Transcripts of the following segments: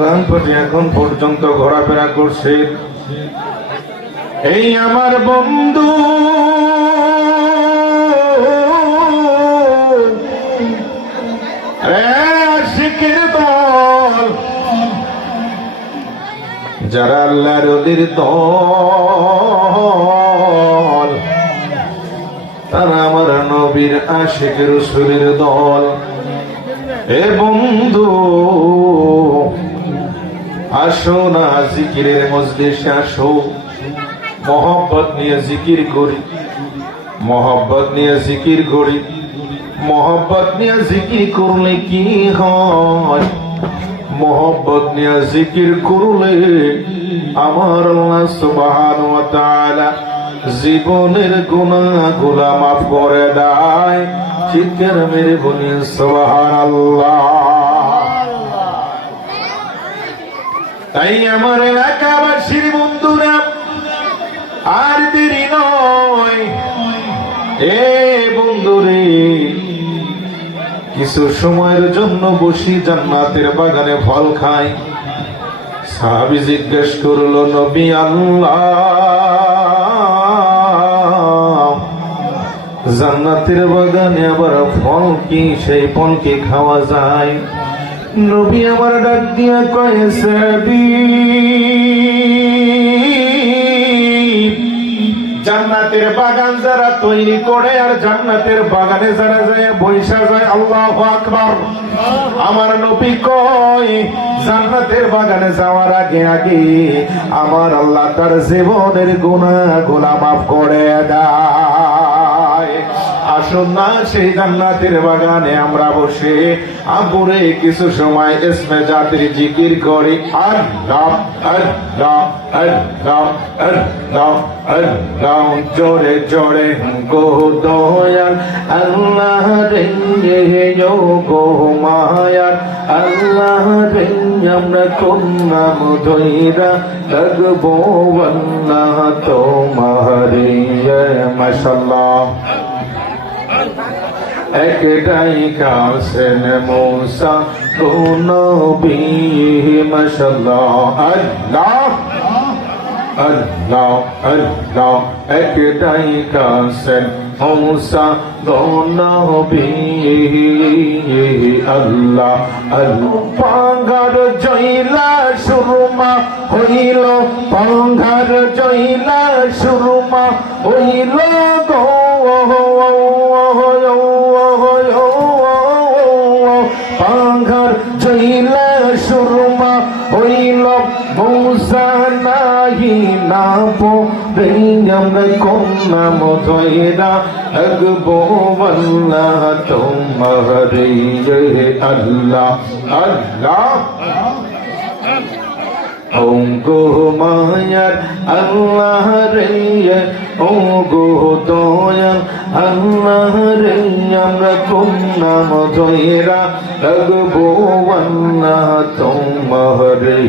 রামপতি এখন পর্যন্ত ঘোরাফেরা করছে। এই আমার বন্ধু আশিকের দল, যারা আল্লাহর ওলির দল, তারা আমার নবীর আশিক রাসূলের দল। এ বন্ধু আসো না জিকিরের মজলিসে আসো, মোহব্বত নিয়ে জিকির করি, মোহব্বত নিয়ে জিকির করি। মোহব্বত নিয়ে জিকির করলে কি হয়? মোহব্বত নিয়ে জিকির করলে আমার আল্লাহ সুবহানাহু ওয়া তাআলা জীবনের গুনাহগুলো মাফ করে দেয়। চিৎকার মেরে বলি সুবহানাল্লাহ। তাই আমার এলাকাবাসীর বন্ধুরা আর দেরি নয়, এ বন্ধুরে কিছু সময়ের জন্য বসি জান্নাতের বাগানে ফল খাই। সাহাবী জিজ্ঞেস করলো, নবী আল্লাহ, জান্নাতের বাগানে আবার ফল কি, সেই ফল কি খাওয়া যায়? নবী আমার ডাক দিয়া কয়েছে, জান্নাতের বাগান যারা তৈরি করে আর জান্নাতের বাগানে যারা যায় বৈশা যায়, আল্লাহু আকবার। আমার নবী কয়, জান্নাতের বাগানে যাওয়ার আগে আগে আমার আল্লাহ তার জীবনের গুনাহগুলো মাফ করে দেয়। আসুন না সেই জান্নাতের বাগানে আমরা বসে আবুরে কিছু সময় ইসমে জাতির জিকির করি। আল্লাহ আল্লাহ আল্লাহ আল্লাহ আল্লাহ, জোরে জোরে গো দয়াল আল্লাহ রে, গো মায়ার আল্লাহ রে, আমরা কোন নাম ধইরা লাগবো আল্লাহ তোমারে। মাশাআল্লাহ। একটাই কাসেন মূসা তো নবী, মাশাআল্লাহ। আল্লাহ আল্লাহ আল্লাহ, একটাই কাসেন মূসা তো নবী, আল্লাহ আল্লাহ। পাঙ্গার জইলা সুরমা হইল, পাঙ্গার জইলা সুরমা হইল গো, পাঙ্গার জইলা সুরমা হইল মূসা নাহি নাপো রে, আমরা কোন নাম ধইরা লাগবো আল্লাহ তোমারে। আল্লাহ আল্লাহ ও গো মায়ার আল্লাহ রে, ও গো দয়াল আল্লাহ রে, আমরা কোন নাম ধইরা লাগবো আল্লাহ তোমারে।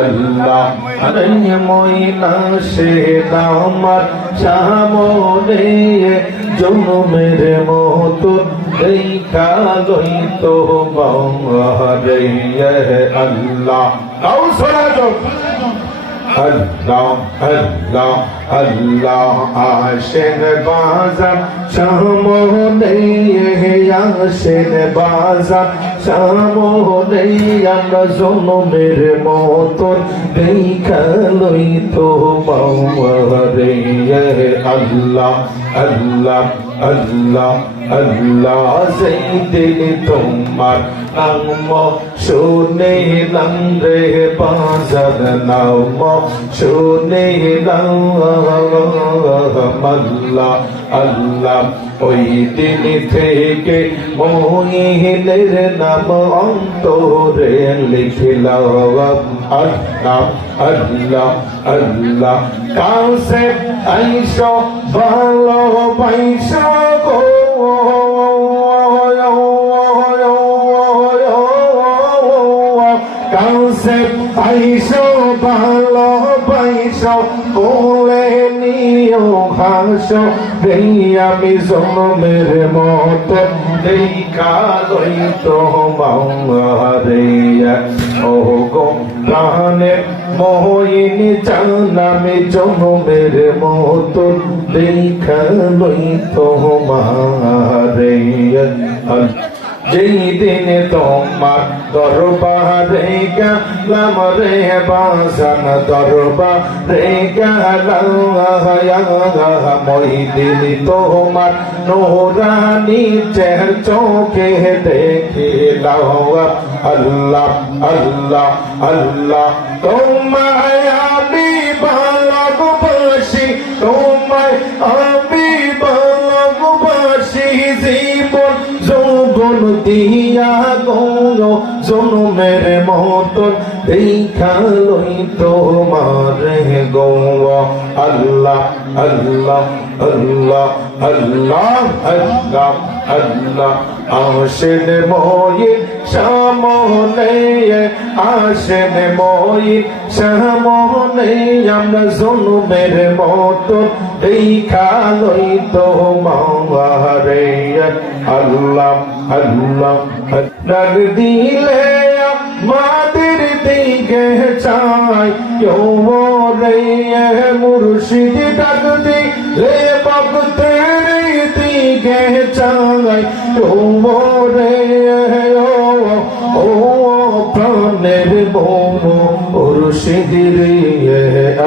আল্লাহ আরে ময়না সে আমার সামনে জন্মের মতো দেখা লইতো বাংলারে। আল্লাহ আল্লাহ আল্লাহ আল্লাহ, আশেন বাজার সামনে, আশেন বাজার সামনে, আমরা জন্মের মতন দেখা লইতো বাংলারে। আল্লাহ আল্লাহ আল্লাহ আল্লাহ, সেই দিন তোমার নাম শুনিলাম রে বাজার, নাম শুনিলাম আল্লাহ আল্লাহ। ওই দিন থেকে মহিনের নাম অন্তরে লিখিলাম। আল্লাহ আল্লাহ আল্লাহ, কাছে আইসো ভালোবাইসো গো, কাছে আইসো ভালো পাইসো বলে নিও হাসো রে আমি জন্মের মতো দেখা লইতো মারে ও গো প্রাণের মহিন চান আমি জন্মের মতো দেখা লইতো মারে যেই দিনে তোমার দরবারে গেলাম রে বাজান দরবারে গেলাম মই দিন তোমার নোরানি চেহার চোখে দেখিলাম আল্লাহ আল্লাহ আল্লাহ তোমায় আমি ভালোবাসি তোমায় আমি ভালোবাসি জীবন যৌবন দিয়া গৌর জন্মের মতন দেখা লইতো মারে গৌর আল্লাহ আল্লাহ আল্লাহ আল্লাহ আল্লাহ আল্লাহ আসেন ময়ূর সামনে আসেন ময়ূর সামনে আমরা জন্মের মতন দেখা লইতো মারে আল্লাহ আল্লাহ ডাক দিলে আমাদের দিকে চাই কেউ রে মুর্শিদ ডাক দিলে ভক্তের দিকে চাই কেউ রে ও প্রাণের মুর্শিদ রে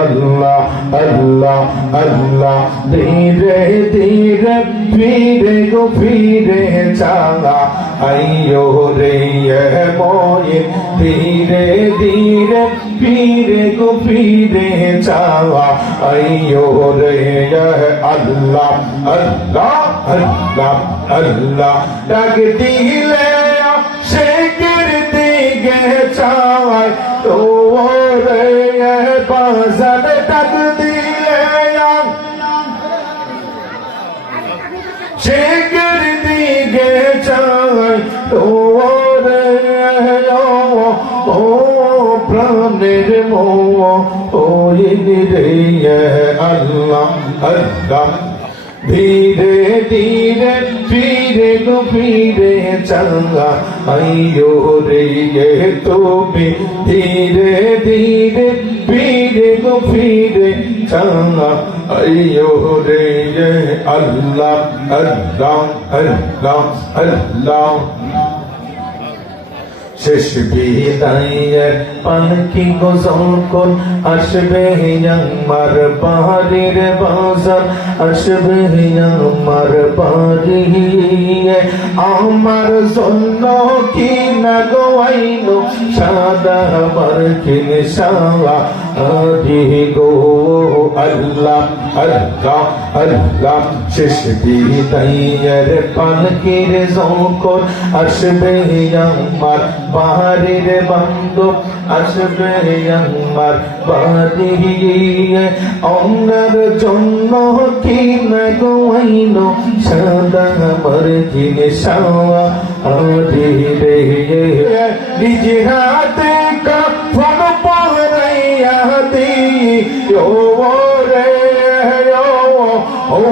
আল্লাহ আল্লাহ আল্লাহ ধীরে ধীরে ফিরে গো ফিরে চালা আইয়ো রে ময়ে ধীরে ধীরে ফিরে গো ফিরে চালা আইয়ো রে আল্লাহ আল্লাহ আল্লাহ আল্লাহ ডাক দিলে শেখের দিকে চাই তো রে বাজার ডাক দিলে শেখের দিকে চাই তো রে ও প্রাণের ও রে আল্লাহ আল্লাহ ধীরে ধীরে ফিরে গো ফিরে চালা আইয়ো রে তুমি ধীরে ধীরে ফিরে গো ফিরে চালা আইয়ো রে আল্লাহ আল্লাহ আল্লাহ আল্লাহ শেষ বিদায়ের পালকি গো যখন আসবে আমার বাড়ির বাজার আসবে আমার বাড়ি আমার জন্য কি না গো আইনো সাদা মার্কিন শালা আদি গো আল্লাহ আল্লাহ আল্লাহ শেষ বিদায়ের পালকির যখন আসবে আমার বাড়ির বান্ধব আসবে আমার বাড়ি অন্যের জন্য কি না গো আইনো সাদা মার্কিন শালা আদি রে নিজ হাতে কাফন পরাইয়া দি ও রে ও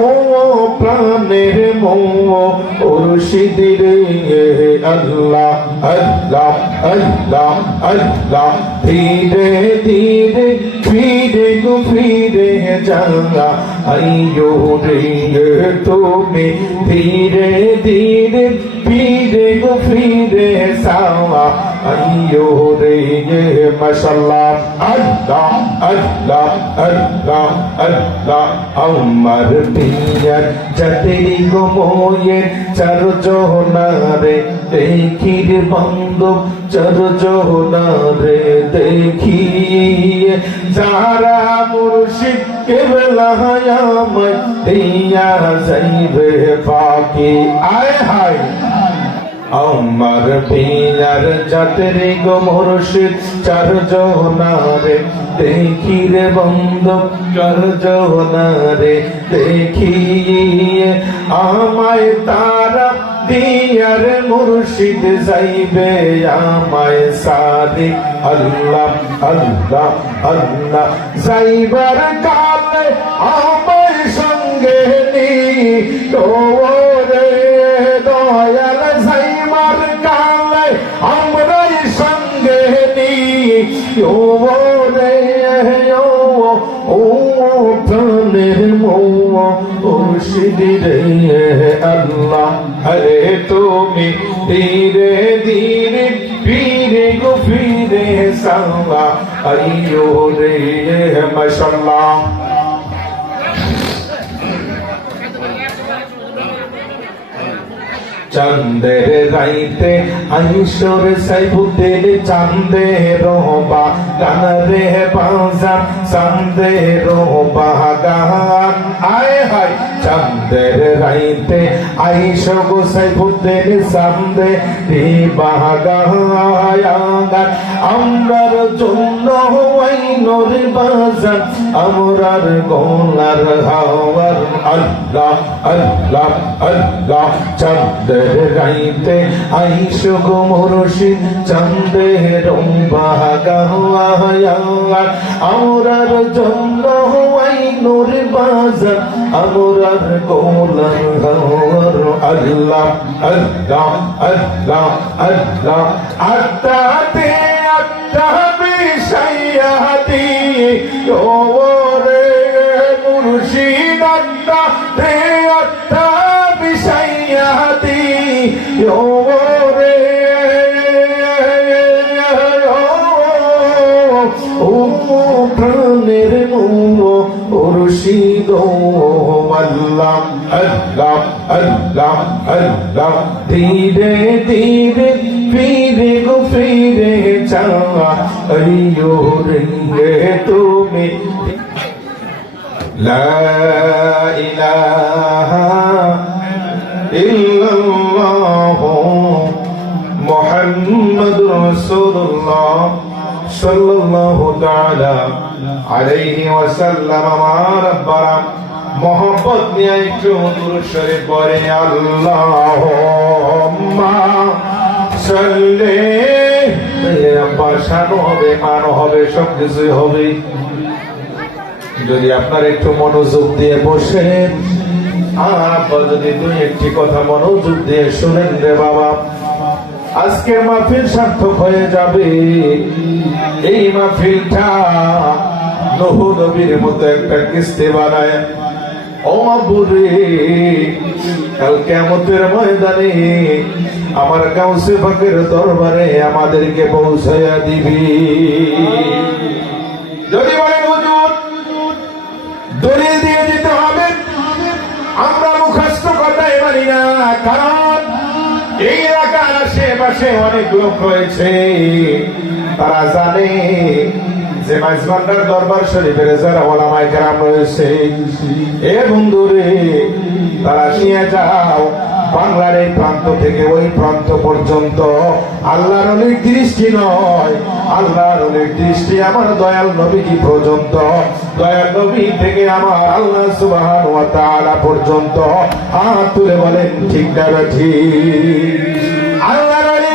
প্রাণের মুর্শিদ রে আল্লাহ আল্লাহ আল্লাহ আল্লাহ ধীরে ধীরে ফিরে গো ফিরে যাওয়া আইয়ো রে তুমি ধীরে ধীরে ফিরে গো ফিরে যাওয়া আইয়ো রে মাশাআল্লাহ আল্লাহ আল্লাহ আল্লাহ আল্লাহ আমার পিয়ার জাতির গো মোয়ে চার জোনারে দেখির বন্ধু চার জোনারে দেখি যারা মুর্শিদ কেবলা আমায় দিয়া যাইবে ফাঁকি আয় হায় আমার পিয়ার জাতের গো মুর্শিদ চার জোনারে দেখি রে বন্ধু চার জোনারে দেখি আমায় তারা দিয়ার মুর্শিদ যাইবে আমায় সারি আল্লাহ আল্লাহ আল্লাহ যাইবার কালে আমায় সঙ্গে নিও রে দয়াল যাইবার কালে আমরাই সঙ্গে নিও রে ও প্রাণের মুর্শিদ রে আল্লাহ আরে তুমি ধীরে ধীরে ফিরে গো ফিরে সাল্লা আইয়ো রে মাশাআল্লাহ। চাঁদের রাইতে আইসর সাইবুতের চাঁদের বাগান রে বাজার চাঁদের বাগান আয় হায় চাঁদের রাইতে আইস গো সাইবুতের চাঁদে বাগান আমরার জন্য ওয়াইনর বাজার আমরার গোলার হাওয়ার আল্লাহ আল্লাহ আল্লাহ চাঁদের রাইতে আইস গো মুর্শিদ চাঁদের বাগান আমরার জন্য ওয়াইনর বাজার আমরার গোলার হাওয়ার আল্লাহ আল্লাহ আল্লাহ আল্লাহ আত্মাতে আত্মা বিষয়াদি ও রে মুর্শিদ আত্মাতে আত্মা বিষয়াদি ও রে ও প্রাণের মুর্শিদ আল্লাহ আল্লাহ আল্লাহ আল্লাহ ধীরে ধীরে ফিরে গো ফিরে চাওয়া আইয়ো রে তুমি লা ইলাহা ইল্লাল্লাহ মুহাম্মাদুর রাসূলুল্লাহ সাল্লাল্লাহু তাআলা আলাইহি ওয়াসাল্লাম। আমার আব্বারা মোহাম্মদ নিয়ে একটু দুরূদ শরীফ পড়ে আল্লাহুম্মা সাল্লি আব্বা শানো হবে মানো হবে সব কিছুই হবে যদি আপনার একটু মনোযোগ দিয়ে বসেন আর আব্বা যদি দুই একটি কথা মনোযোগ দিয়ে শুনেন রে বাবা আজকের মাহফিল সার্থক হয়ে যাবে। এই মাহফিলটা নূহ নবীর মতো একটা কিস্তি বানায় ও মাবুরে কাল কিয়ামতের ময়দানে আমার গাউসে পাকের দরবারে আমাদেরকে পৌঁছায়া দিবি। যদি বলেন হুজুর দলিল দিয়ে দিতে হবে, আমরা মুখস্থ কথাই মানি না, কারণ এই এলাকার আশেপাশে অনেক লোক রয়েছে তারা জানে যে মাইজবান্ডার দরবার শরীফের যারা ওলামায়ে কেরাম রয়েছে এ বন্ধুরে তারা নিয়ে যাও বাংলার এই প্রান্ত থেকে ওই প্রান্ত পর্যন্ত। আল্লাহর অনেক দৃষ্টি নয়, আল্লাহর অনেক দৃষ্টি আমার দয়াল নবীজি পর্যন্ত, দয়াল নবী থেকে আমার আল্লাহ সুবহানাহু ওয়া তাআলা পর্যন্ত। হাত তুলে বলেন ঠিক না ঠিক? আল্লাহর ওলি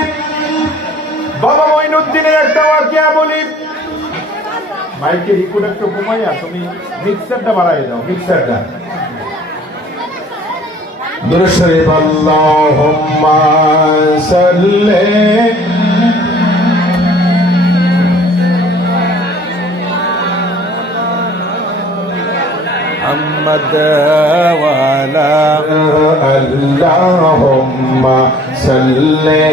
বাবা মঈনুদ্দিনের একটা ওয়াকিয়া বলি, মাইকের রিকর্ড একটু কমাইয়া তুমি মিক্সারটা বাড়াই দাও, মিক্সারটা দুরূদ শরীফ আল্লাহুম্মা সাল্লি মুহাম্মাদ ওয়া আলা আল্লাহুম্মা সাল্লি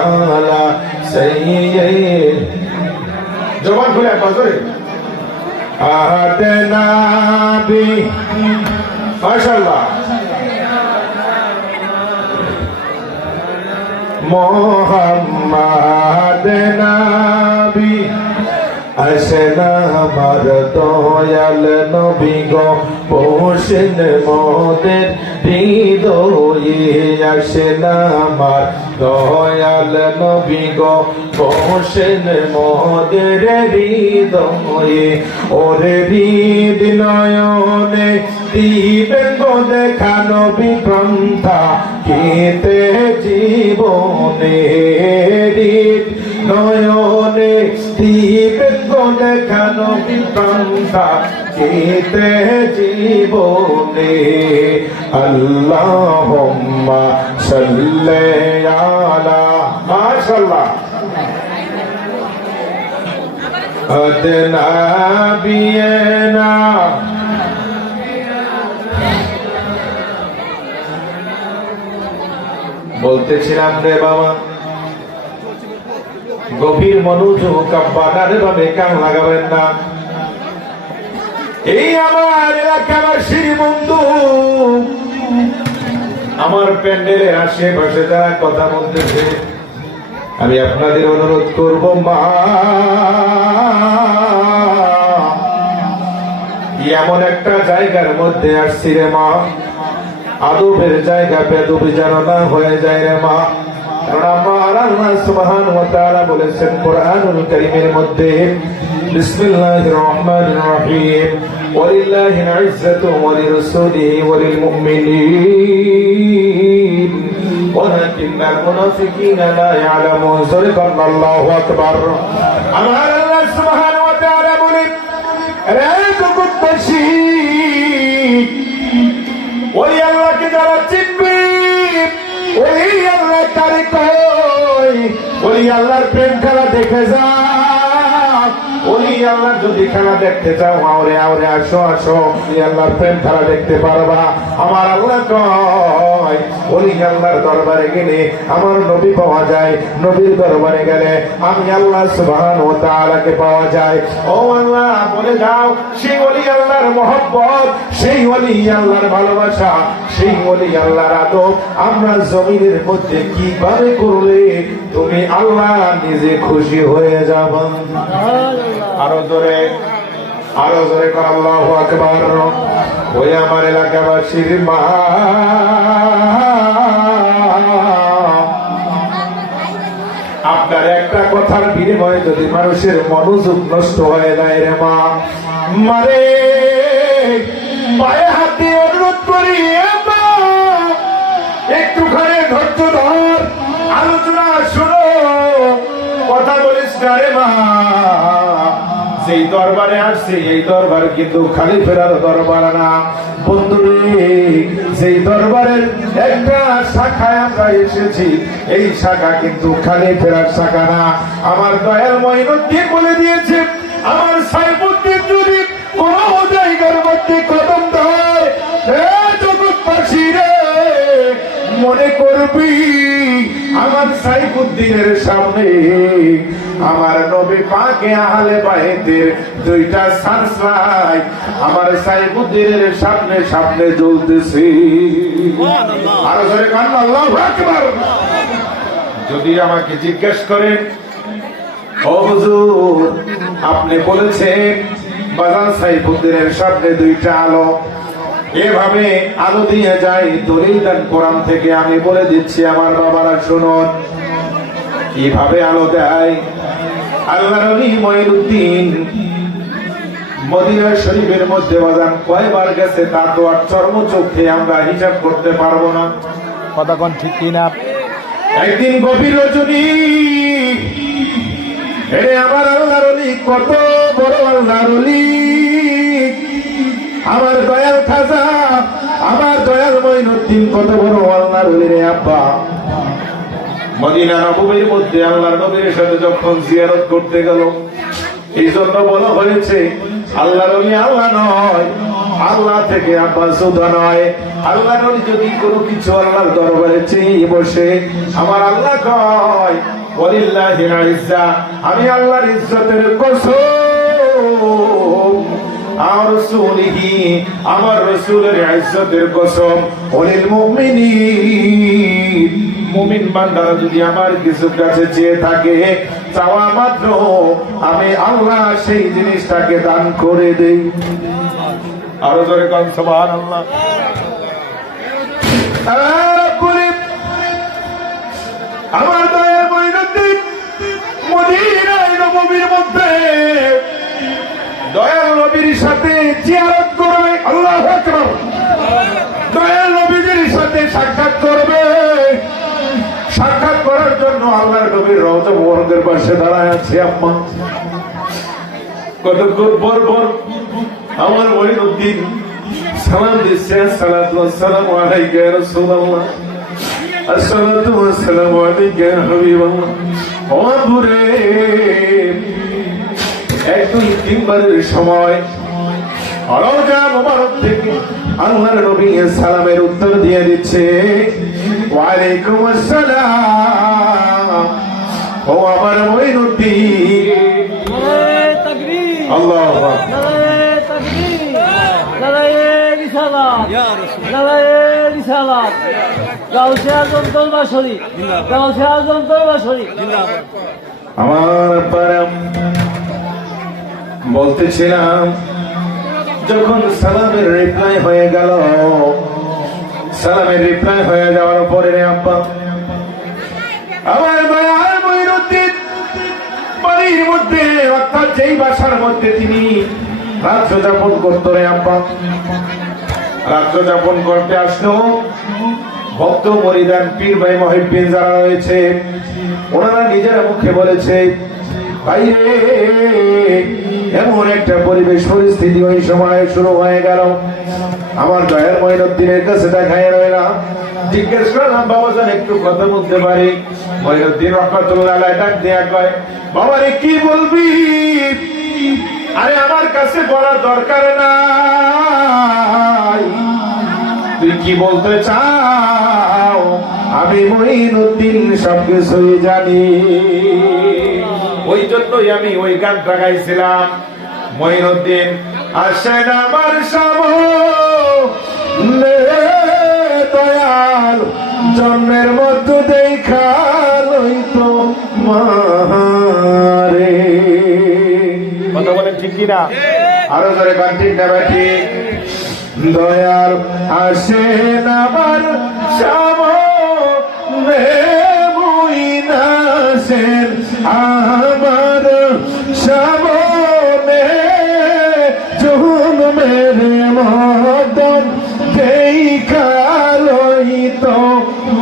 আলা সাইয়্যিদ জবান খুলে বাজরে আহাদনা বি মাশাআল্লাহ মোহাম্মদ নবী আসনা আমার দয়াল নবী গো পোষেন মোদের হৃদয়ে, আসনা আমার দয়াল নবী গো পোষেন মোদের হৃদয়ে। ওরে হৃদ নয়নে দিবেন গো দেখা নবী পন্থা কেতে জীবনে নয়নে দিবেন গো দেখা নবী পন্থা কেতে জীবনে আল্লাহুম্মা সাল্লি আলা মাশাআল্লাহ আদনাবিয়ানা বলতেছিলাম রে বাবা গভীর মনোযোগ বানারে ভাবে কান লাগাবেন না। এই আমার এলাকাবাসীর বন্ধু আমার প্যান্ডেলের আশেপাশে যারা কথা বলতেছে আমি আপনাদের অনুরোধ করব মা এমন একটা জায়গার মধ্যে আসছি রে মা আদবের জায়গা বেদবি যেন না হয়ে যায় রে মা। কারণ আমার আল্লাহ সুবহানাহু ওয়া তাআলা বলেছেন কোরআনুল কারীমের মধ্যে বিসমিল্লাহির রহমানির রহিম ওয়ালিল্লাহিল ইজ্জাতু ওয়া লিরাসূলিহি ওয়া লিল মুমিনিন ওয়ালাকিন্নাল মুনাফিকিনা লা ইয়ালামুন। আল্লাহু আকবার। আমার আল্লাহ সুবহানাহু ওয়া তাআলা বলেন রে জগৎবাসী ওই আল্লাহকে যারা চিনবে ওই আল্লাহ তারে কই ওই আল্লাহর প্রেম খেলা দেখে যা। ওই আল্লাহ যদি খেলা দেখতে চাও আওরে আওরে আসো আসো ওই আল্লাহর প্রেম খেলা দেখতে পারবা। আমার আল্লাহ কয় ওই আল্লাহর দরবারে গেলে আমার নবী পাওয়া যায়, নবীর দরবারে গেলে আমি আল্লাহ সুবহানাহু ওয়া তাআলাকে পাওয়া যায়। ও আল্লাহ বলে দাও সেই ওলি আল্লাহর মহব্বত, সেই ওলি আল্লাহর ভালোবাসা, সেই ওলি আল্লাহর আদব আমরা জমিনের মধ্যে কিভাবে করলে তুমি আল্লাহ নিজে খুশি হয়ে যাবা। আরো জোরে কর আল্লাহু আকবার। ওই আমার এলাকাবাসীর মা আপনার একটা কথার বিনিময়ে যদি মানুষের মনোযোগ নষ্ট হয়ে যায় রে মা মারে পায়ে হাত দিয়ে অনুরোধ করি একটুখানি ধৈর্য ধর, আলোচনা শোনো, কথা বলিস না রে মা। যেই দরবারে আসছে এই দরবার কিন্তু খালি ফেরার দরবার না বন্ধুরে। যেই দরবারের একটা শাখায় আমরা এসেছি এই শাখা কিন্তু খালি ফেরার শাখা না। আমার দয়াল মঈনুদ্দিন বলে দিয়েছে আমার সাইফুদ্দিন যদি কোন জায়গার মধ্যে কদম দেয় জগৎবাসী রে মনে করবি আমার সাইফুদ্দিনের সামনে আমার নবী পাকে আহলে বাইতের দুইটা সানলাইট আমার সাইফুদ্দিনের সামনে সামনে জ্বলতেছে। আর জোরে কান আল্লাহু আকবার। যদি আমাকে জিজ্ঞেস করেন ও হুজুর আপনি বলেছেন বাজার সাইফুদ্দিনের সামনে দুইটা আলো, এভাবে আলো দিয়ে যায় দলিল দেন কোরআন থেকে। আমি বলে দিচ্ছি আমার বাবারা শুনুন কিভাবে আলো দেয়। আল্লাহর ওলি মঈনুদ্দিন মদিনা শরীফের মধ্যে বাজান কয়বার গেছে তা তো আর চর্মচক্ষে আমরা হিসাব করতে পারবো না। কথা কোন ঠিক কিনা? একদিন গভীর রজনী আমার আল্লাহর ওলি, কত বড় আল্লাহর ওলি, আমার দয়াল খাজা আমার দয়াল মঈনুদ্দিন কত বড় আল্লাহর ওলি রে আব্বা। মদিনা নববীর মধ্যে আল্লাহর নবীর সাথে যখন জিয়ারত করতে গেল এই জন্য বলা হয়েছে আল্লাহর ওলি আল্লাহ নয়, আল্লাহ থেকে আব্বা সুধা নয়। আল্লাহর ওলি যদি কোনো কিছু আল্লাহর দরবারে চেয়ে বসে আমার আল্লাহ কয় ওয়ালিল্লাহিল ইজ্জা, আমি আল্লাহর ইজ্জতের কসম, আর রাসূলিহি আমার রাসূলের ইজ্জতের কসম, ওয়ালিল মুমিনিন মুমিন বান্দারা যদি আমার কিছু কাছে চেয়ে থাকে চাওয়া মাত্র আমি আল্লাহ সেই জিনিসটাকে দান করে দেই। আরো জোরে কোন সুবহানাল্লাহ। আমার দয়াল মঈনুদ্দিন মদিনায় নববীর মধ্যে দয়াল নবীর সাথে জিয়ারত করে। আল্লাহু আকবার। আল্লাহর নবীর রওজা মুবারকের পাশে দাঁড়ায় আছে আম্মা। কতক্ষণ পর পর আমার মঈনুদ্দিন সালাম দিচ্ছে, আসসালাতু ওয়াসসালামু আলাইকা ইয়া রাসূলুল্লাহ, আসসালাতু ওয়াসসালামু আলাইকা ইয়া হাবিবাল্লাহ। ও দূরে এক দুই তিনবারের সময় রওজা মুবারক থেকে আল্লাহর নবী সালামের উত্তর দিয়ে দিচ্ছে, ওয়া আলাইকুম আসসালাম। ও আমার মঈনুদ্দিন, আল্লাহু আকবার। আমার পারাম বলতেছিলাম, যখন সালামের রিপ্লাই হয়ে গেল, সালামের রিপ্লাই হয়ে যাওয়ার পরে আব্বা আমার ভাইয়ার মঈনুদ্দিন বাড়ির মধ্যে, অর্থাৎ যেই বাসার মধ্যে তিনি রাত্র যাপন করতো রে আব্বা, রাত্র যাপন করতে আসলো, ভক্ত মরিদান পীর ভাই মহিবিন যারা রয়েছে ওনারা নিজেরা মুখে বলেছে, বাইরে এমন একটা পরিবেশ পরিস্থিতি ওই সময় শুরু হয়ে গেল। আমার দয়ার মঈনুদ্দিনের কাছে দেখায় রইলাম, জিজ্ঞেস করলাম, বাবাজান একটু কথা বলতে পারি? মঈনুদ্দিন রহমাতুল্লাহ আলাইহি ডাক দিয়া কয়, বাবারে কি বলবি? আরে আমার কাছে বলার দরকার নাই, তুই কি বলতে চাও? আমি মঈনুদ্দিন সবকিছুই জানি। ওই জন্যই আমি ওই গানটা গাইছিলাম, মঈনুদ্দিন আসেন আমার সামনে দয়াল, জন্মের মধ্যে দেখা লইতো মারে। কথা বলেন ঠিক কিনা? আরো ধরে গান ঠিক না ঠিক? দয়াল আসেন আমার সামনে, মুইনাসেন আমার সামনে, জন্মের মতন দেখা লইতো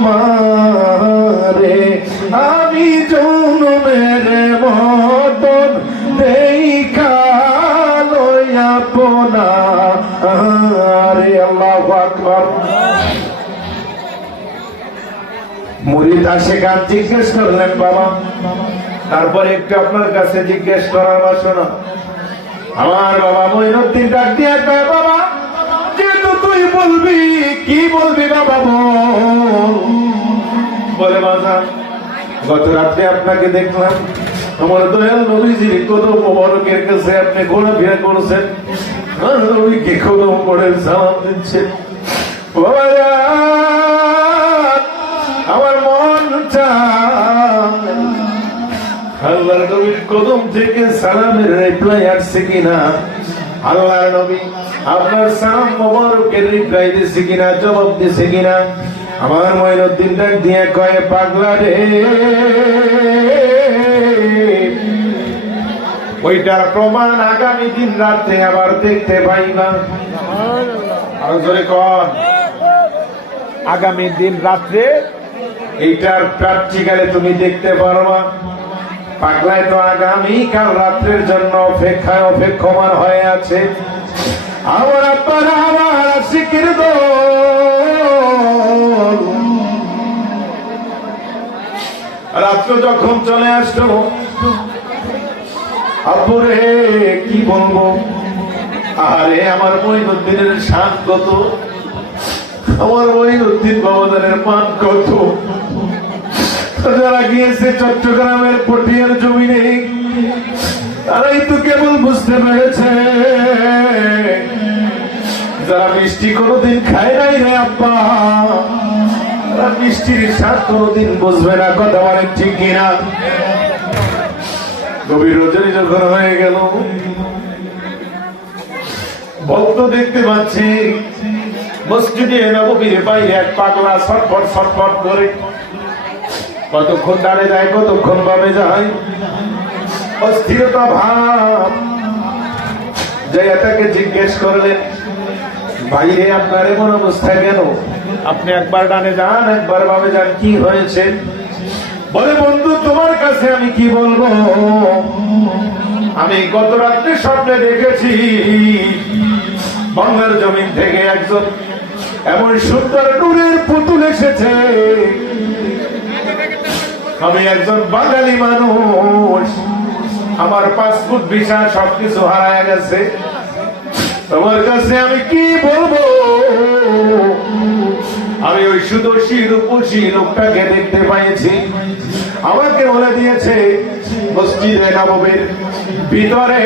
মারে, আমি জন্মের মতন দেখা লইয়া পোনা। আল্লাহু আকবার। মুরিদ আসে গান জিজ্ঞেস করলেন, বাবা তারপরে একটু আপনার কাছে জিজ্ঞেস করার বাসনা। আমার বাবা মঈনুদ্দিন ডাক দিয়া কয়, বাবা যেহেতু তুই বলবি, কি বলবি বাবা বল। বলে, বাজান গত রাত্রে আপনাকে দেখলাম আমার দয়াল নবীজির কদম মোবারকের কাছে আপনি ঘোরাফেরা করছেন, নবীকে কদম পড়ে সালাম দিচ্ছেন। বাবা আমার মন চায় আল্লাহর নবীর কদম থেকে সালামের রিপ্লাই আসছে কিনা, আল্লাহর নবী আপনার সালাম মোবারকের রিপ্লাই দিছে কিনা, জবাব দিছে কিনা। আমার মঈনুদ্দিন ডাক দিয়ে কয়, পাগলা রে, ওইটার প্রমাণ আগামী দিন রাতে আবার দেখতে পাইবা। আরো জোরে কন, আগামী দিন রাত্রে এইটার প্র্যাকটিক্যালে তুমি দেখতে পারবা। পাগলায় তো আগামী কাল রাত্রের জন্য অপেক্ষায় অপেক্ষমান হয়ে আছে। আমার আব্বারা আমার আশিকের দল রাত্র যখন চলে আসলো, আব্বুরে কি বলবো, আরে আমার মঈনুদ্দিনের শান কত, আমার মঈনুদ্দিন বাবাজানের মান কত। যারা গিয়েছে চট্টগ্রামের পটিয়ার জমিনে, তারাই তো কেবল বুঝতে পেরেছে। যারা মিষ্টি কোনোদিন খায় নাই রে আব্বা, তারা মিষ্টির স্বাদ কোনোদিন বুঝবে না। কথা বলেন ঠিক কিনা? গভীর রজনী যখন হয়ে গেল, ভক্ত দেখতে পাচ্ছি মসজিদে নববীর বাইরে এক পাগলা ছটফট ছটফট করে, কতক্ষণ ডানে যায়, কতক্ষণ বামে যায়, অস্থিরতা ভাব। যাইয়া তাকে জিজ্ঞেস করলেন, বাইরে আপনার এমন অবস্থা কেন? আপনি একবার ডানে যান, একবার বামে যান, কি হয়েছে? বলে বন্ধু তোমার কাছে আমি কি বলবো, আমি গত রাত্রে স্বপ্নে দেখেছি বাংলার জমিন থেকে একজন এমন সুন্দর নূরের পুতুল এসেছে। আমি একজন বাঙালি মানুষ, আমার পাসপোর্ট ভিসা সবকিছু হারায় গেছে, তোমার কাছে আমি কি বলবো। আমি ওই সুদর্শী রূপসী লোকটাকে দেখতে পাইছি, আমাকে বলে দিয়েছে মসজিদে নববীর ভিতরে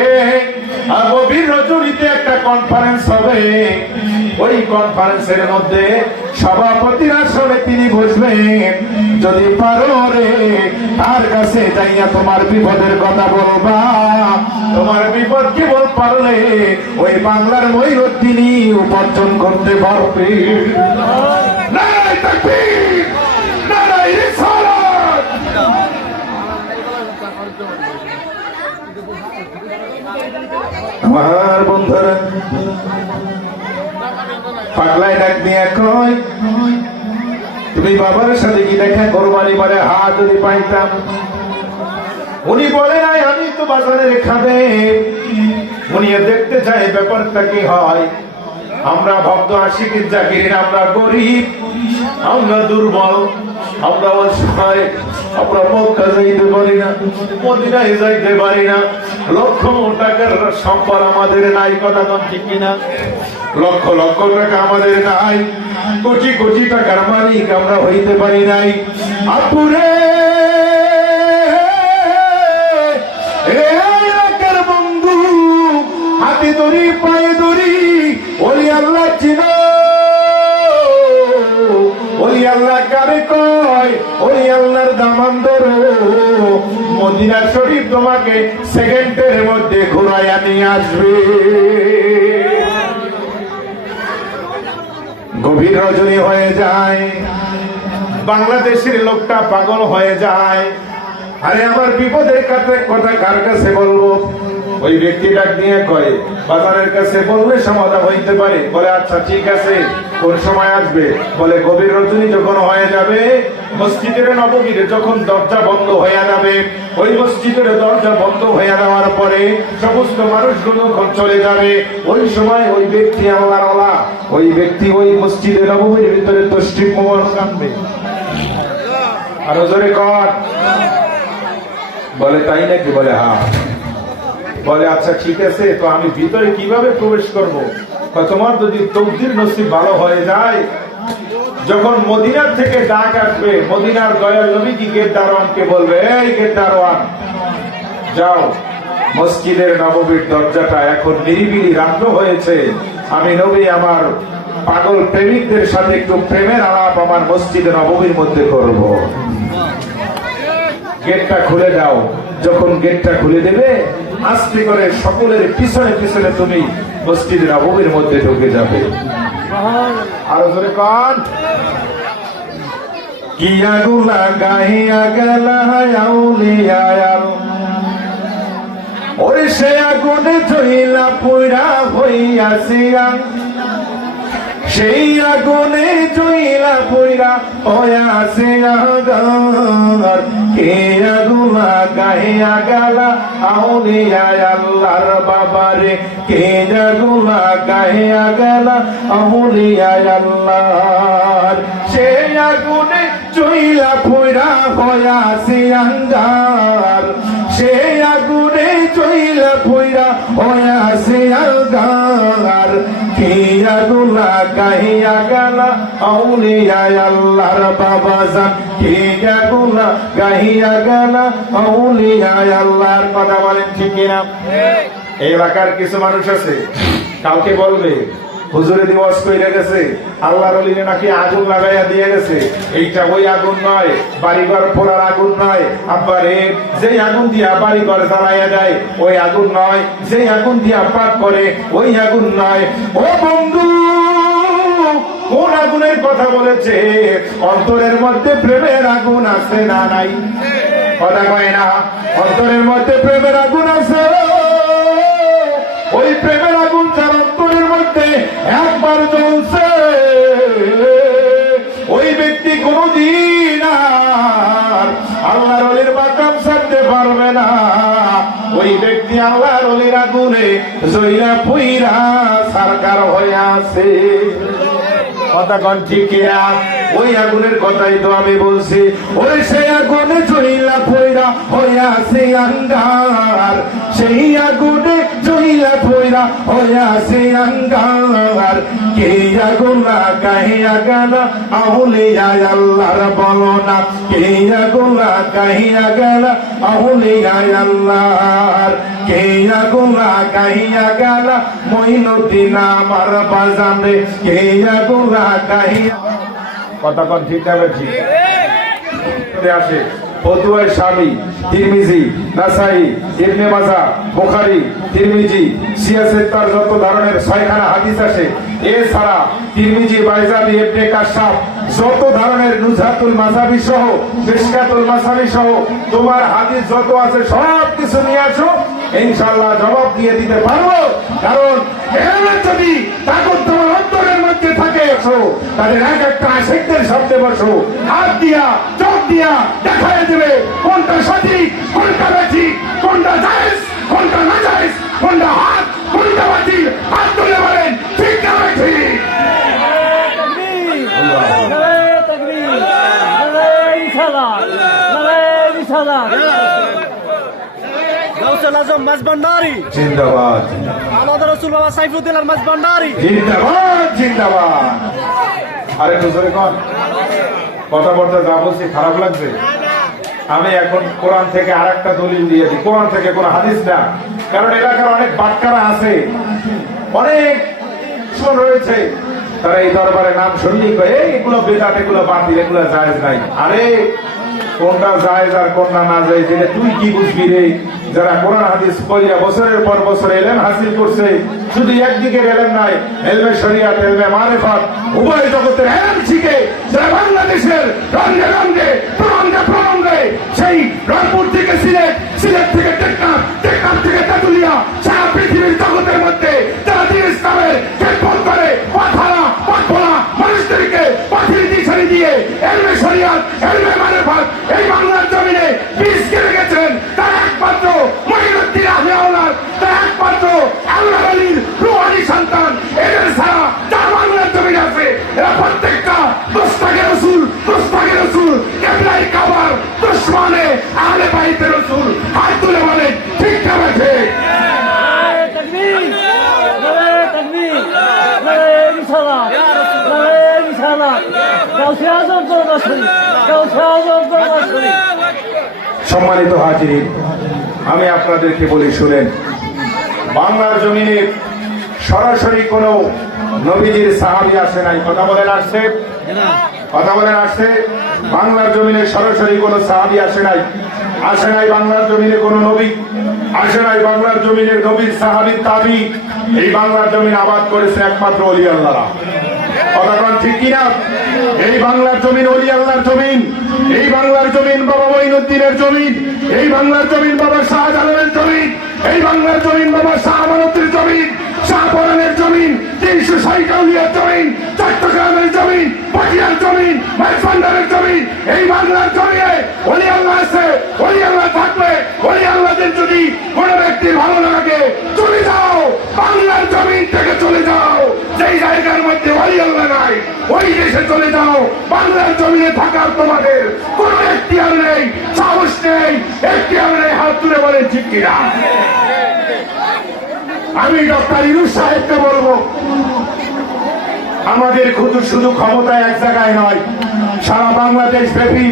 গভীর রজনীতে একটা কনফারেন্স হবে, ওই কনফারেন্সের মধ্যে সভাপতির আসনে তিনি বসবেন, যদি পারো রে তার কাছে যাইয়া তোমার বিপদের কথা বলবা, তোমার বিপদ কেবল পারলে ওই বাংলার ময়ূর তিনি উপার্জন করতে পারবে। নারায়ে তাকবীর, নারায়ে রিসালাত। আমার বন্ধুরা পাগলাই ডাক দিয়া কয়, তুমি বাবার সাথে কি দেখা কোরবানি বারে হাত যদি পাইতাম। উনি বলে নাই আমি তো বাজারে খাবে, উনি দেখতে চাই ব্যাপারটা কি হয়। আমরা ভক্ত আশিকের জাকির, আমরা গরিব, আমরা দুর্বল, আমরা অসহায়, আমরা মক্কা যাইতে পারি না, মদিনায় যাইতে পারি না, লক্ষ টাকার সম্পদ আমাদের নাই, কথা তো ঠিক কিনা, লক্ষ লক্ষ টাকা আমাদের নাই, কোটি কোটি টাকার মালিক আমরা হইতে পারি নাই। আপুরে বন্ধু, হাতে দড়ি পায়ে দড়ি, ওলি আল্লাহ চিন, ওলি আল্লাহ কারে কয়, ওলি আল্লাহর দামান ধরো, মদিনা শরীফ তোমাকে সেকেন্ডের মধ্যে ঘুরাইয়া নিয়ে আসবে। গভীর রজনী হয়ে যায়, বাংলাদেশের লোকটা পাগল হয়ে যায়। আরে আমার বিপদের কথা কার কাছে বলবো। ওই ব্যক্তি ডাক দিয়ে কয়, বাজারের কাছে বললে সমাধান হইতে পারে। বলে আচ্ছা ঠিক আছে, কোন সময় আসবে। বলে গভীর রজনী যখন হয়ে যাবে, মসজিদের নববীর যখন দরজা বন্ধ হয়ে যাবে, ওই মসজিদের দরজা বন্ধ হয়ে যাওয়ার পরে সমস্ত মানুষগুলো যখন চলে যাবে, ওই সময় ওই ব্যক্তি আল্লাহর ওয়ালা, ওই ব্যক্তি ওই মসজিদের নববীর ভিতরে তসবিহ মোবারক আনবে। আরো জোরে কর। বলে তাই নাকি? বলে হ্যাঁ। বলে আচ্ছা ঠিক আছে, তো আমি ভিতরে কিভাবে প্রবেশ করব? তোমার যদি তকদির নসিব ভালো হয়ে যায়, যখন মদিনার থেকে ডাক আসবে, মদিনার দয়াল নবী কি গেট দারোয়ানকে বলবে, এই গেট দারোয়ান যাও, মসজিদের নববীর দরজাটা এখন নিরিবিলি রাত্র হয়েছে, আমি নবী আমার পাগল প্রেমিকদের সাথে একটু প্রেমের আলাপ আমার মসজিদের নববীর মধ্যে করব, গেটটা খুলে দাও। যখন গেটটা খুলে দেবে, আস্তে করে সকলের পিছনে পিছনে তুমি মসজিদের নববীর মধ্যে ঢুকে যাবে। আরো জোরে কান। কি আগুন লাগাইয়া গেলা আউলিয়া, ওরে সে আগুনে জ্বলা পুরা হইয়াছিয়া, সেই আগুনে জ্বলা পুরা হইয়াছিয়া, কে আগুন লাগাইয়া গেলা আউলিয়া আল্লাহর বাবারে, কে আগুন লাগাইয়া গেলা আউলিয়া আল্লাহর, সেই আগুনে জ্বলা পুরা হইয়াছিয়া আঙ্গার, সেই আগুনে জ্বলা পুরা হইয়াছিয়া আঙ্গার, কে আগুন লাগাইয়া গেলা আউলিয়া আল্লাহর বাবাজান, কে আগুন লাগাইয়া গেলা আউলিয়া আল্লাহর। কথা বলেন ঠিক কিনা? এই এলাকার কিছু মানুষ আছে, কাউকে বলবে হুজুরে দিবস কইরা গেছে, আল্লাহর ওলিরে নাকি আগুন লাগাইয়া দিয়ে গেছে, এইটা ওই আগুন নয়, বাড়িঘর পোড়ার আগুন নয়, আব্বারে যেই আগুন দিয়া বাড়িঘর জ্বালাইয়া দেয় ওই আগুন নয়, যেই আগুন দিয়া পাক করে ওই আগুন নয়। ও বন্ধু, কোন আগুনের কথা বলেছে? অন্তরের মধ্যে প্রেমের আগুন আছে না নাই? কথা কয় না? অন্তরের মধ্যে প্রেমের আগুন আছে। ওই প্রেমের আগুন যার অন্তরের মধ্যে একবার জ্বলছে, ওই ব্যক্তি কোনদিন আর আল্লাহর ওলিরা গুনে জইরা পুইরা সরকার হয়ে আছে। কথা কোন ঠিক কিনা? ওই আগুনের কথাই তো আমি বলছি। ওই সেই আগুনে জ্বইলা পইরা হইয়াছে আঙ্গার, সেই আগুনে জ্বইলা পইরা হইয়াছে আঙ্গার। কে আগুন লাগাইয়া গেল আউলিয়া আল্লাহর বলো না, কে আগুন লাগাইয়া গেল আউলিয়া আল্লাহর। কে আগুন লাগাইয়া গেল মঈনুদ্দিন আমার বাজানে, কে আগুন লাগাইয়া। কথা কোন ঠিক না ঠিক? আসে ফতুয়ায় শামী, তিরমিজি, নাসাই, ইবনে মাজাহ, বুখারী, তিরমিজি, সিয়াসেত্তার যত ধরনের 6খানা হাদিস আসে, এছাড়া তিরমিজি, বাইজাবি, ইবনে কাশাফ যত ধরনের নুজহাতুল মাসাবি সহ, মিশকাতুল মাসাবি সহ তোমার হাদিস যত আছে সব কিছু নিয়ে আসো, ইনশাআল্লাহ জবাব দিয়ে দিতে পারবো। কারণ এর যদি তাকত তোমার অন্তরের মধ্যে থাকে, তাদের এক একটা আশিকদের শব্দে বসো, হাত দিয়া চোখ দিয়া দেখায় দেবে কোনটা সঠিক, কোনটা বেঠিক, কোনটা জায়েজ, কোনটা না জায়েজ, কোনটা হাত, কোনটা বাতিল। হাত তুলে বলেন ঠিক না বেঠিক? জিন্দাবাদ, আমাদের রসুল বাবা সাইফুদ্দিন মাঝ ভান্ডারী জিন্দাবাদ, জিন্দাবাদ। আরে হুজুরে কোন কথা বলতে যা বলছি খারাপ লাগছে? আমি এখন কোরআন থেকে আরেকটা দলিল দিয়ে দিই, কোরআন থেকে কোন হাদিস না। কারণ এলাকার অনেক বাটকারা আছে, অনেক শুন রয়েছে, তারা এই দরবারে নাম শুনলেই কয় এগুলো বেদাত, এগুলো বাতিল, এগুলো জায়েজ নাই। আরে কোনটা জায়েজ আর কোনটা না জায়েজ এটা তুই কি বুঝবি রে? যারা কোরআন হাদিস পড়িয়া বছরের পর বছর ইলম হাসিল করছে, শুধু একদিকে ইলম নাই, ইলমে শরিয়াত, ইলমে মারিফাত, উভয় জগতের ইলম শিখে যারা বাংলাদেশের রঙে রঙে প্ররঙ্গে প্ররঙ্গে, সেই রংপুর থেকে সিলেট, সিলেট থেকে টেকনাফ, টেকনাফ থেকে তেতুলিয়া, সারা পৃথিবীর জগতের মধ্যে যারা দিন ইসলামের খেদমত করে, পাঠালা পাঠপোলা মানুষদেরকে পাঠিয়ে দিশারি দিয়ে ইলমে শরিয়াত, ইলমে মারিফাত এই বাংলার জমিনে বীজ কেটে গেছেন, তারা একমাত্র মঈনুদ্দিন আহলে আওলাদ, তারা একমাত্র আল্লাহ আলীর রুহানি সন্তান। এদের ছাড়া যার বাংলার জমিনে আছে এরা প্রত্যেকটা দোস্তাগে রসুল, দোস্তাগে রসুল, কেবলাই কাবার দুশমনে আহলে বাইতে রসুল। হাত তুলে বলেন ঠিক না ঠিক? সম্মানিত হাজিরিন, আমি আপনাদেরকে বলি শুনেন, বাংলার জমিনে সরাসরি কোন নবীজির সাহাবী আসে নাই। কথা বলেন আসছে? কথা বলেন আসছে? বাংলার জমিনে সরাসরি কোন সাহাবী আসে নাই, আসে নাই বাংলার জমিনে কোন নবী, আসে নাই বাংলার জমিনে নবীর সাহাবী তাবী। এই বাংলার জমিন আবাদ করেছে একমাত্র ওলি আল্লাহরা। কথা বলেন ঠিক কিনা? এই বাংলার জমিন ওলি আল্লাহর জমিন, এই বাংলার জমিন বাবা মঈনুদ্দিনের জমিন, এই বাংলার জমিন বাবা শাহজালালের জমিন, এই বাংলার জমিন বাবা শাহ আমানতের জমিন, শাহপরানের জমিন, 360 আউলিয়ার জমিন, চট্টগ্রামের জমিন, পাটিয়ার জমিন, মাইজভান্ডারের জমিন। এই বাংলার জমিনে ওলি আল্লাহ আছে। ওলি আল্লাহ থাকলে, ওলি আল্লাহদের যদি কোন ব্যক্তির ভালো লাগে, চলে যাও বাংলার জমিন থেকে, চলে যাও। যেই জায়গার মধ্যে ওলি আল্লাহ নাই ওই দেশে চলে যাও। বাংলার জমিনে থাকার তোমাদের কোন এখতিয়ার নেই, সাহস নেই, এখতিয়ার নেই। হাত তুলে বলেন ঠিক কিনা? আমি ডক্টর ইউনূস সাহেবকে বলবো, আমাদের শুধু ক্ষমতা এক জায়গায় নয়, সারা বাংলাদেশ ব্যাপী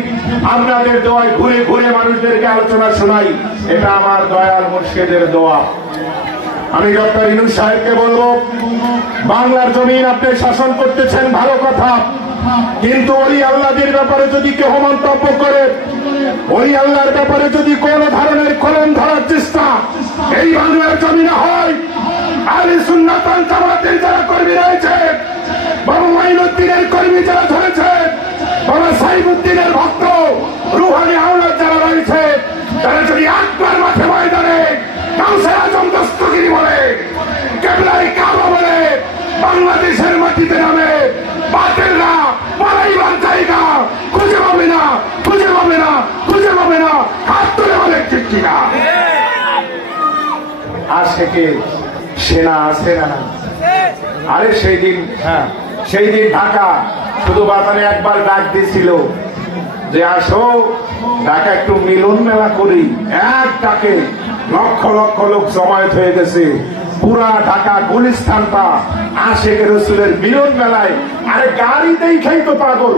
আপনাদের দোয়ায় ঘুরে ঘুরে মানুষদেরকে আলোচনা শোনাই। এটা আমার দয়াল মুর্শিদের দোয়া। আমি ডক্টর ইউনূস সাহেবকে বলবো, বাংলার জমিন আপনি শাসন করতেছেন ভালো কথা, কিন্তু ওলি আল্লাহদের ব্যাপারে যদি কেউ মন্তব্য করে, ওলি আল্লাহর ব্যাপারে যদি কোন ধরনের কলম ধরার চেষ্টা এই বাংলার জমিনে হয়, আহলে সুন্নাত ওয়াল জামাতের যারা কর্মী রয়েছে, বাবা মঈনুদ্দিনের কর্মী যারা ধরেছে, বাবা সাইফুদ্দিনের ভক্ত রুহানি আওলাদ যারা রয়েছে, তারা যদি একবার মাঠে ময়দানে গাউসে আজম দস্তগিরি বলে, কেবলাই কাবা বলে, বাংলাদেশের মাটিতে নামে, বাতিলরা পালাইবার জায়গা খুঁজে পাবে না, খুঁজে পাবে না, খুঁজে পাবে না। হাত তুলে বলে ঠিক কিনা? আশেকে সেনা আছে না নাই? আরে সেই দিন, হ্যাঁ সেই দিন ঢাকা শুধু বাজারে একবার ডাক দিয়েছিল যে আসো ঢাকা একটু মিলন মেলা করি। এক ডাকে লক্ষ লক্ষ লোক জমায়েত হয়ে গেছে। পুরা ঢাকা গুলিস্তানটা আশেকে রসুলের মিলন মেলায়। আরে গাড়িতেই খাইতো পাগল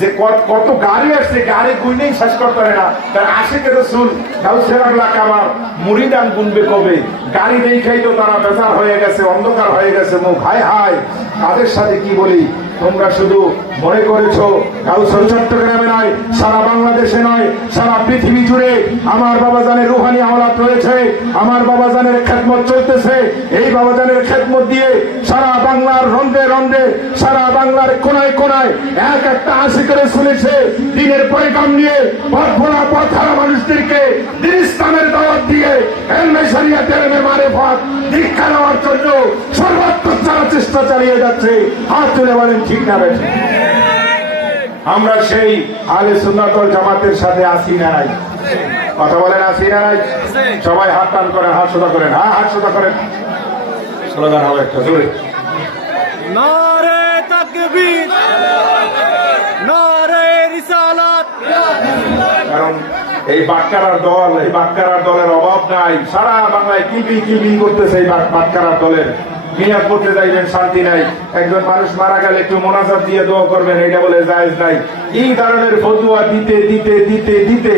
যে কত গাড়ি আসছে, গাড়ি গুনেই শেষ করতে পারে না। তার আশেকে রসুল গাউসের আল্লাহ কামার মুরিদান গুনবে কবে? গাড়ি নেই খাইতো তারা বেজার হয়ে গেছে, অন্ধকার হয়ে গেছে মুখ। হায় হায়, তাদের সাথে কি বলি? তোমরা শুধু মনে করেছো কাউসর চট্টগ্রামে নয়, সারা বাংলাদেশে নয়, সারা পৃথিবী জুড়ে আমার বাবাজানের রুহানি হাওলাত রয়েছে, আমার বাবাজানের খেদমত চলতেছে। এই বাবাজানের খেদমত দিয়ে সারা বাংলার রন্ধে রন্ধে, সারা বাংলার কোনায় কোনায় এক একটা আশিকের শুনেছে দিনের পয়গাম নিয়ে পথ ভোলা পথ হারা মানুষদেরকে দিন ইসলামের দাওয়াত দিয়ে এলমে শরিয়াতের এলমে মারিফাত দীক্ষা নেওয়ার জন্য সর্বাত্মক যারা চেষ্টা চালিয়ে যাচ্ছে, হাত তুলে বলেন ঠিক না বেশি? আমরা সেই আহলে সুন্নাত ওয়াল জামাতের সাথে আছি না নাই? কথা বলেন আছি না নাই? সবাই হাত টান করেন, হাত সোজা করেন, হ্যাঁ হাত সোজা করেন। স্লোগান হবে একটা জোরে। নারে তাকবীর, নারে রিসালাত। কারণ এই বাটকারার দল, এই বাটকারার দলের অভাব নাই। সারা বাংলায় কিবি কিবি করতেছে এই বাটকারার দলের। মিলাদ করতে যাইবেন, শান্তি নাই। একজন মানুষ মারা গেলে একটু মোনাজাত দিয়ে দোয়া করবেন, এটা বলে জায়েজ নাই। এই ধরনের ফতুয়া দিতে দিতে দিতে দিতে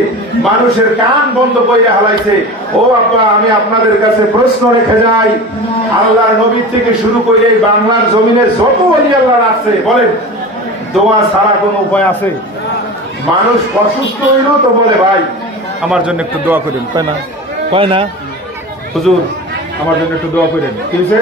মানুষের কান বন্ধ করে হালাইছে। ও আব্বা, আমি আপনাদের কাছে প্রশ্ন রেখে যাই, আল্লাহর নবীর থেকে শুরু করে এই বাংলার জমিনের যত ওলি আল্লাহর আছে, বলেন দোয়া ছাড়া কোন উপায় আছে? মানুষ অসুস্থ হইলেও তো বলে ভাই আমার জন্য একটু দোয়া করেন, কয় না? কয় না হুজুর আমার জন্য একটু দোয়া করেন। কি হয়েছে?